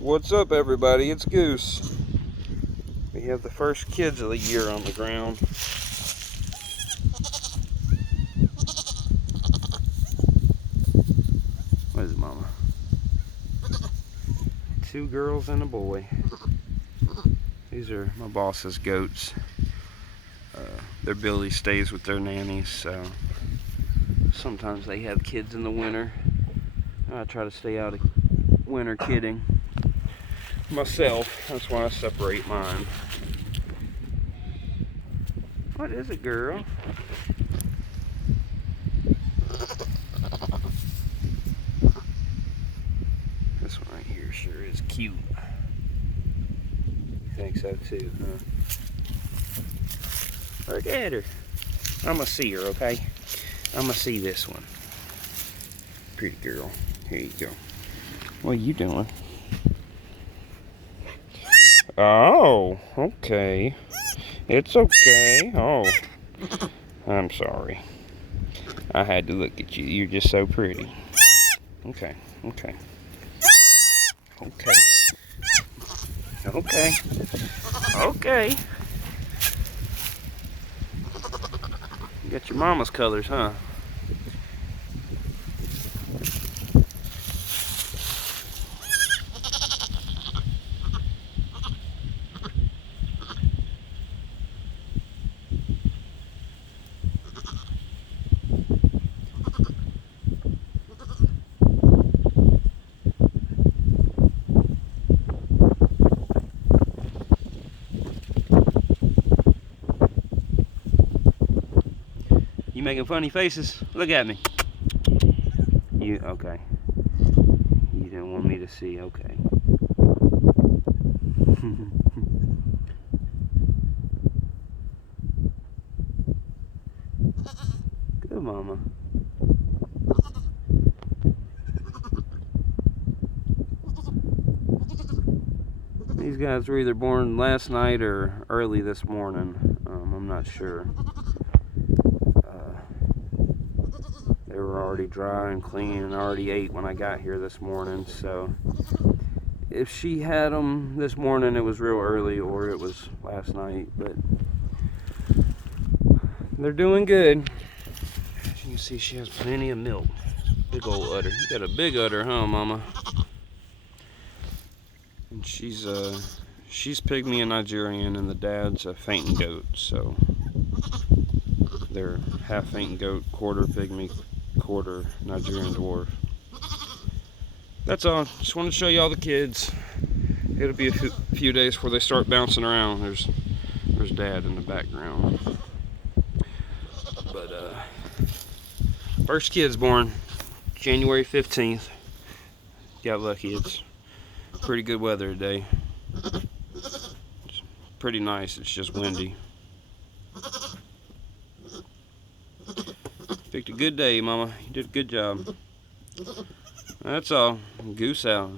What's up, everybody? It's Goose. We have the first kids of the year on the ground. What is it, Mama? 2 girls and a boy. These are my boss's goats. Their Billy stays with their nannies, so sometimes they have kids in the winter. I try to stay out of winter kidding myself. That's why I separate mine. What is it, girl? This one right here sure is cute. You think so too, huh? Look at her. I'm gonna see her, okay? I'm gonna see this one. Pretty girl. Here you go. What are you doing? Oh, okay. It's okay. Oh, I'm sorry. I had to look at you. You're just so pretty. Okay, okay. Okay. Okay. Okay. You got your mama's colors, huh? You making funny faces? Look at me. You, okay. You didn't want me to see, okay. Good mama. These guys were either born last night or early this morning. I'm not sure. They were already dry and clean and already ate when I got here this morning, so if she had them this morning, it was real early or it was last night, but they're doing good. As you can see, she has plenty of milk. Big old udder. You got a big udder, huh, Mama? And she's pygmy and Nigerian, and the dad's a fainting goat, so they're half fainting goat, quarter pygmy, quarter Nigerian dwarf. That's all. Just wanted to show you all the kids. It'll be a few days before they start bouncing around. There's Dad in the background. But first kid's born January 15th. Got lucky. It's pretty good weather today. It's pretty nice. It's just windy. Picked a good day, Mama. You did a good job. That's all. Goose out.